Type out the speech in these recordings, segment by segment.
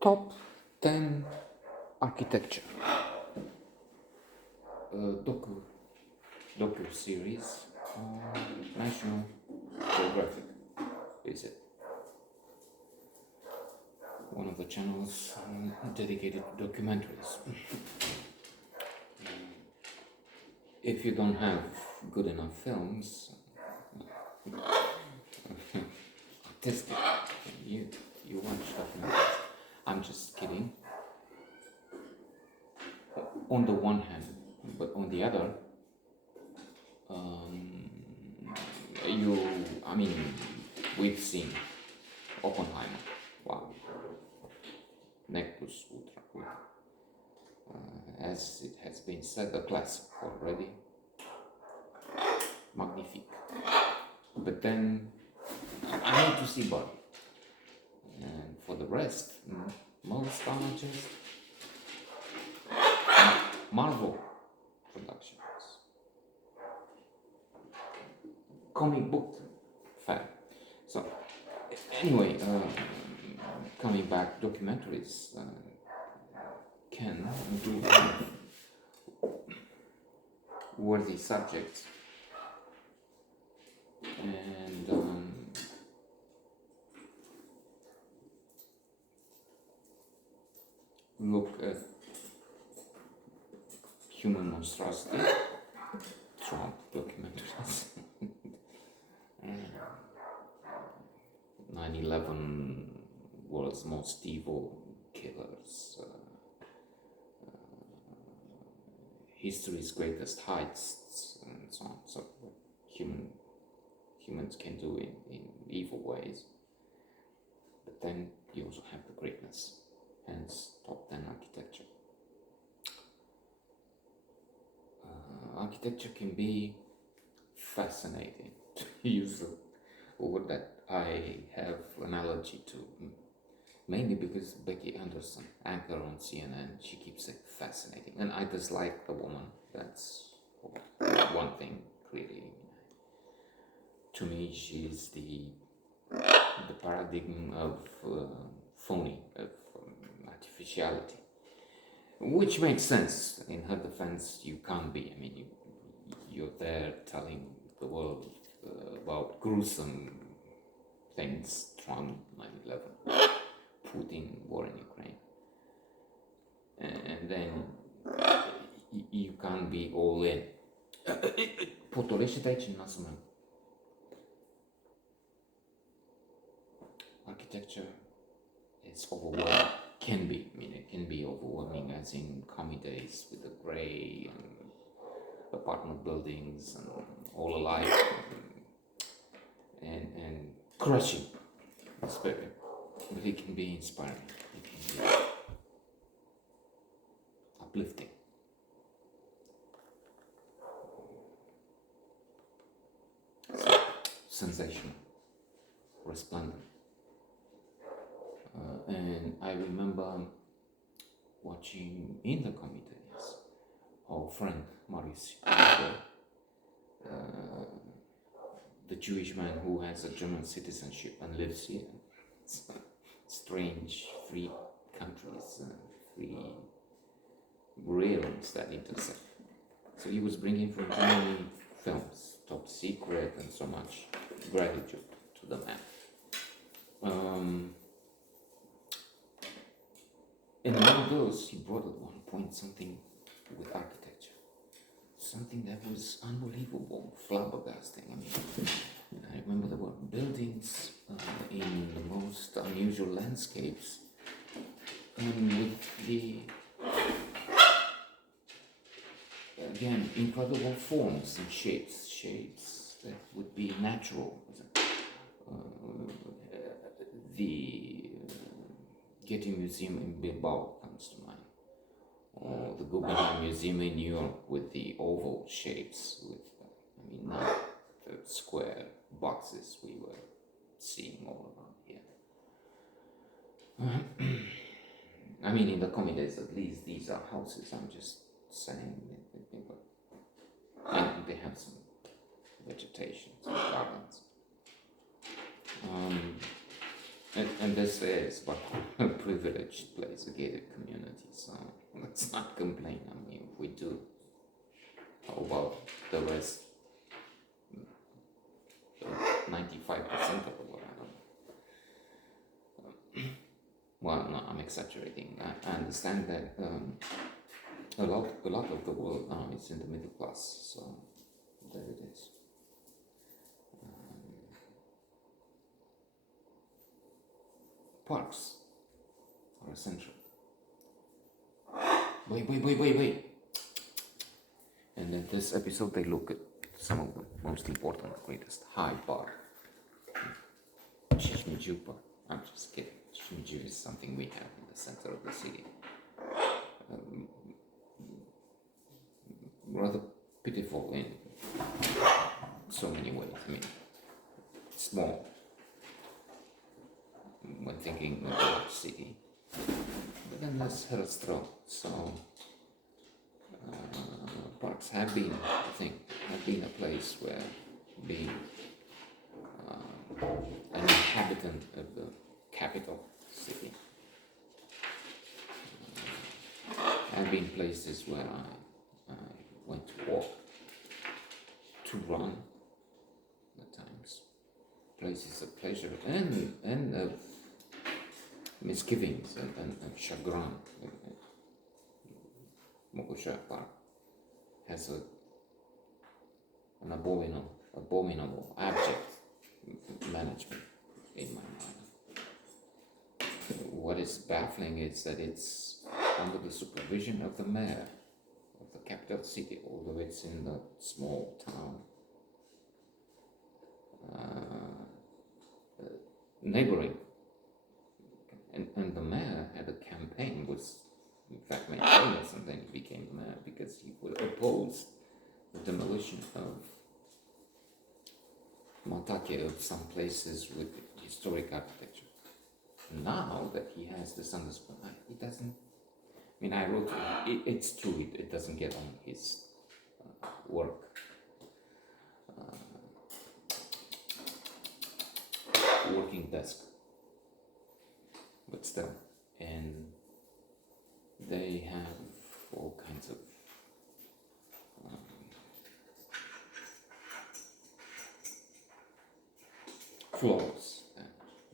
Top 10 architecture. Docu series on National Geographic is it? One of the channels dedicated to documentaries. If you don't have good enough films, artistic, you watch documentaries. I'm just kidding. On the one hand, but on the other, we've seen Oppenheimer. Wow, nec plus ultra. As it has been said, a classic already. Magnifique. But then I need to see Barbie. And for the rest, most are just Marvel productions. Comic book fan. So, anyway, coming back, documentaries can do have worthy subjects. And look at human monstrosity throughout documentaries. 9/11, world's most evil killers, history's greatest heights, and so on. So what humans can do in evil ways. But then you also have the greatness, hence top 10 architecture. Architecture can be fascinating, to use a word that I have analogy to, mainly because Becky Anderson, anchor on CNN, she keeps it fascinating. And I dislike the woman, that's one thing, clearly. To me, she's the paradigm of phony, of artificiality. Which makes sense. In her defense, you can't be. I mean, you're there telling the world about gruesome things, Trump, 9/11, Putin, war in Ukraine. And then you can't be all in. Potolește aici în nasul meu. Architecture is overwhelming. Can be. I mean, it can be overwhelming, as in commie days with the grey and apartment buildings and all alike, and crushing the spirit. But it can be inspiring. It can be uplifting. Sensational, resplendent. And I remember watching in the commie days our friend Maurice, the Jewish man who has a German citizenship and lives here. It's strange, free countries, free realms that intersect. So he was bringing from Germany films, Top Secret, and so much gratitude to the man. And one of those, he brought at one point something with architecture, something that was unbelievable, flabbergasting. I mean, I remember there were buildings in the most unusual landscapes, with the, again, incredible forms and shapes that would be natural. The Getty Museum in Bilbao comes to mind, or the Guggenheim Museum in New York with the oval shapes, with, not the square boxes we were seeing all around here. I mean, in the commie days, at least, these are houses. I'm just saying, and they have some vegetation, some gardens. And this is what a privileged place, a gated community, so let's not complain. I mean, we do. How about the rest? 95% of the world. I don't know. Well, no, I'm exaggerating. I understand that a lot of the world now is in the middle class, so there it is. Parks are essential. Wait. And in this episode, they look at some of the most important, greatest high bar. Chishmiju Park. I'm just kidding. Chishmiju is something we have in the center of the city. Rather pitiful in so many ways. I mean, small when thinking of a large city. But then there's Herstro, so parks have been, I think, a place where being an inhabitant of the capital city have been places where I went to walk, to run at times, places of pleasure and of misgivings and chagrin. Mokusha Park has an abominable, abject management in my mind. What is baffling is that it's under the supervision of the mayor of the capital city, although it's in a small town. Neighboring. And the mayor had a campaign, was in fact made famous, and then he became the mayor because he would oppose the demolition of Montaque, of some places with historic architecture. Now that he has this understanding, it doesn't. I mean, I wrote it's true. It doesn't get on his work. Working desk, but still, and they have all kinds of flaws,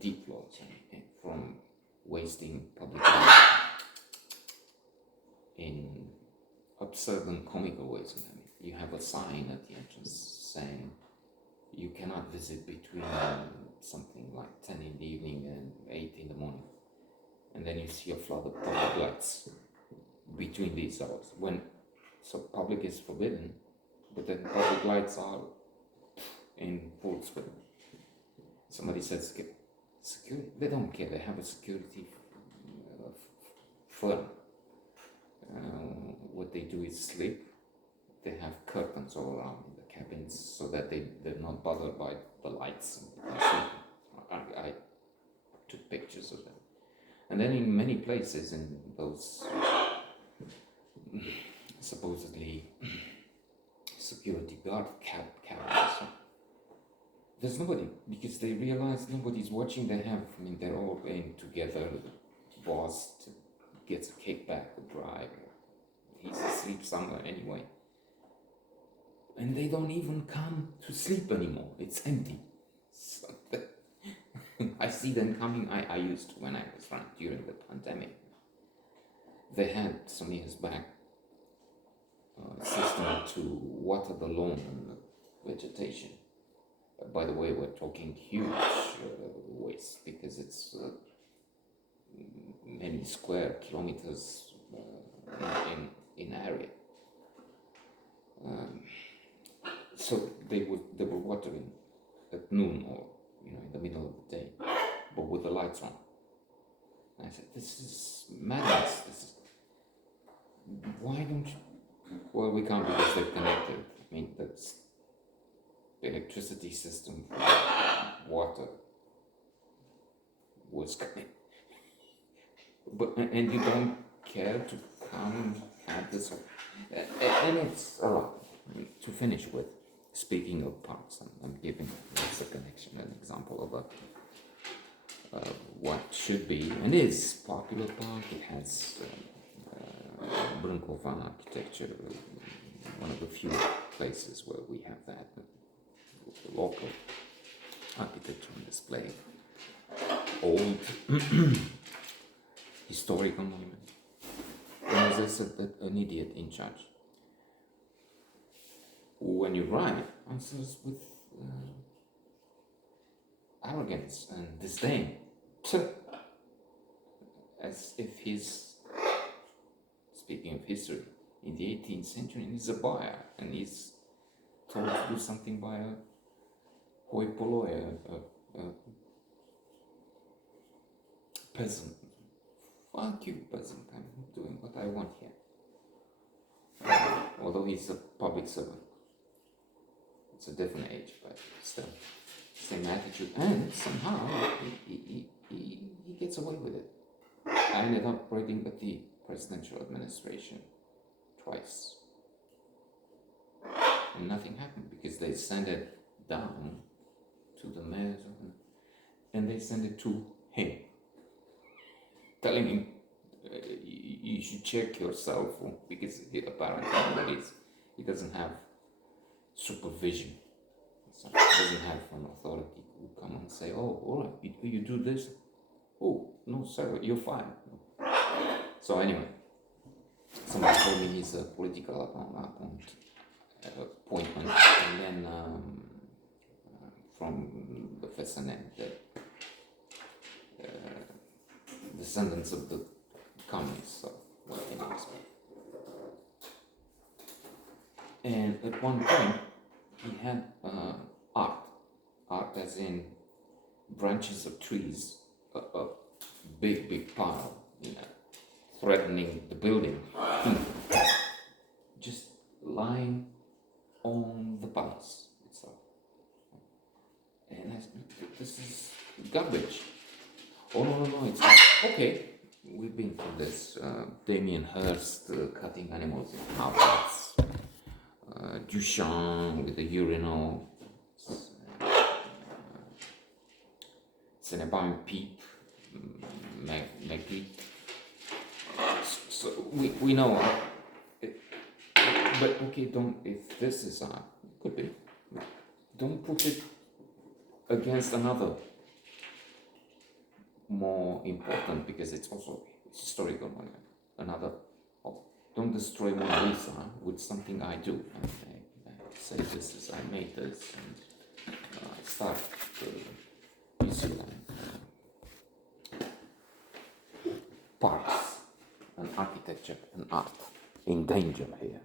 deep flaws, and from wasting public money in absurd and comical ways. I mean, you have a sign at the entrance saying you cannot visit between something like 10 in the evening and 8 in the morning. And then you see a flood of public lights between these hours. So public is forbidden, but then public lights are in full swing. Somebody says security. They don't care. They have a security firm. What they do is sleep. They have curtains all around in the cabins so that they're not bothered by the lights. I took pictures of them. And then in many places in those supposedly security guard cabins, there's nobody, because they realize nobody's watching. They're all paying together. The boss gets a kickback, a bribe. He's asleep somewhere anyway. And they don't even come to sleep anymore. It's empty. So I see them coming. I used to, when I was running during the pandemic. They had some years back a system to water the lawn and the vegetation. By the way, we're talking huge waste, because it's many square kilometers in area. So they were watering at noon or in the middle of the day, but with the lights on. And I said, this is madness. Why don't you? Well, we can't, because they're connected. I mean, that's the electricity system for water was connected. But and you don't care to come at this, and it's a lot. To finish with, speaking of parks, I'm giving this a connection, an example of what should be and is popular park. It has Brunkovan architecture, one of the few places where we have that local architecture on display. Old historical monument. And as I said, an idiot in charge. When you write, answers with arrogance and disdain, as if he's speaking of history in the 18th century, and he's a buyer, and he's told to do something by a hoi polloi, a peasant. Fuck you, peasant, I'm doing what I want here. Although he's a public servant. It's a different age, but still, same attitude, and somehow he gets away with it. I ended up writing at the presidential administration twice, and nothing happened because they sent it down to the mayors, and they sent it to him, telling him you should check yourself because apparently he doesn't have supervision. So he doesn't have an authority who come and say, oh, all right, you do this. Oh, no, sir, you're fine. So anyway, somebody told me he's a political appointment, and then from the FSNN, the descendants of the communists, so what can you expect? And at one point, he had art as in branches of trees, a big pile, threatening the building, just lying on the palace itself. And I said, this is garbage. Oh no, it's not. Okay, we've been through this. Damien Hirst cutting animals in half. Duchamp with the urinal, Cinnabon Peep, Magritte. So we know it, but okay, don't, if this is art, it could be, don't put it against another more important, because it's also historical monument, another. Don't destroy Mona Lisa with something I do. And I say this is, I made this, and I start New Zealand parks and architecture and art in danger here.